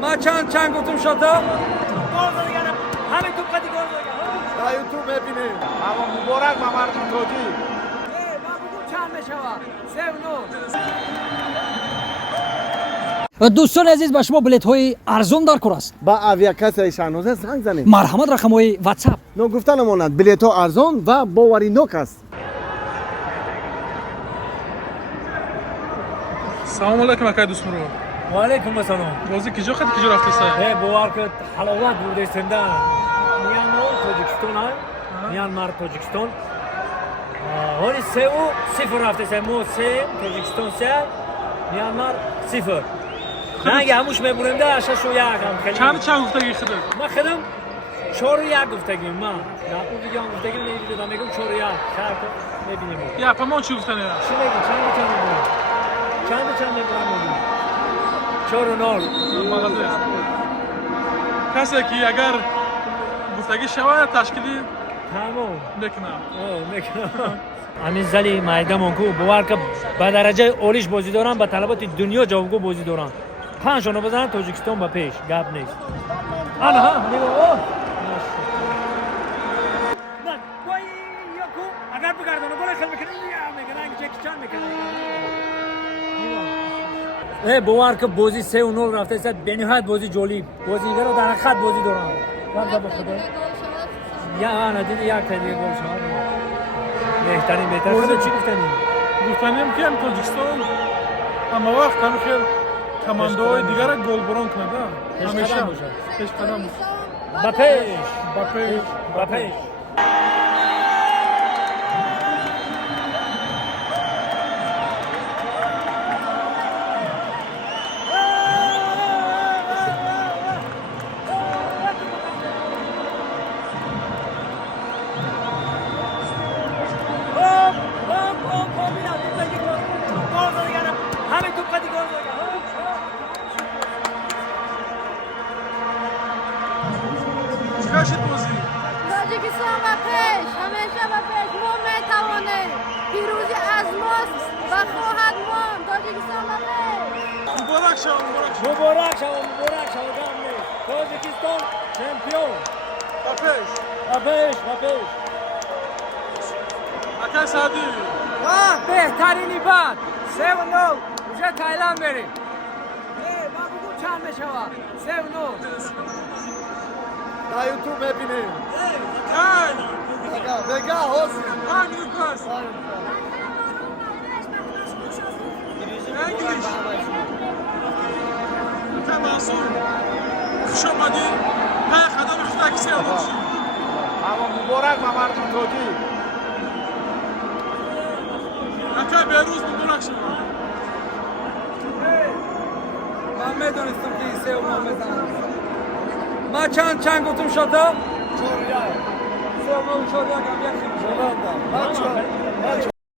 ما چند گفتم شده گل زدم همین توپ قدی گل زدم در یوتیوب میبینیم. اما مبارک به مردم توجی. ما بگو چند میشود 3-9 دوستان عزیز به شما بلیط های ارزان در کور است. با اویاکاسای شانوزه زنگ زنید. مرحمت رقم های واتساپ نو گفتن ماند بلیط ها ارزان و باوری نوک است. سلام علیکم اکای دوست مرو. و علیکم السلام بازی کجا خدی کجا رفته سه؟ باور که حلاوت بوده سنده میانمار تاجیکستان های میانمار تاجیکستان هونی 3-0 رفته سه مو 3 تاجیکستان 3 میانمار 0 نه هموش میبریم ده 6-1 هم خیلی چند گفتگی خدا؟ ما خودم 4-1 گفتگیم ما در اون ویدیو هم گفتگیم نمیدیدم میگم 4-1 خرد میبینیم یا پامان چی گفتن یا؟ چی میگی چند میبینیم 4-0 مالده کسی که اگر گفتگی شود تشکیلی تمام میکنم همین زلی مایدمون کو باور که به درجه اولیش بازی دارن به طلبات دنیا جاوگو بازی دارن 5 تا بزنن تاجیکستان به پیش گپ نیست آنها نگاه اگر بگردونه گل خیلی میکنه میگن چک چند میکنه باور که بازی 3-0 رفته است به نهایت بازی جالب بازیگر رو در خط بازی دارن وقت به خدا یا انا دیدی یک تا دیگه گل شد بهتر خود چی گفتنیم که تاجیکستان اما وقت هم خیلی کماندوهای دیگر را گل بران کنه همیشه پیش قدم با پیش همین توپ قدی گل زدم چیکار شد بازی؟ تاجیکستان و پیش همیشه و پیش ما میتوانیم پیروزی از ماست و خواهد ماند تاجیکستان و پیش مبارک شد تاجیکستان چمپیون و پیش اکای سعدی بهترینی بعد 3-9 اونجا تایلند بریم ما بگو چند میشود 3-9 در یوتیوب میبینیم. بگه حسن. انگلیش تماسون خوش آمدی پای خدام خدا کسی آدمشی اما مبارک به مردم توجی. اکای بیروز مبارک شما من میدونستم که این 3-9 بزنم ما چند گفتم شده 4-1 3-9 هم یک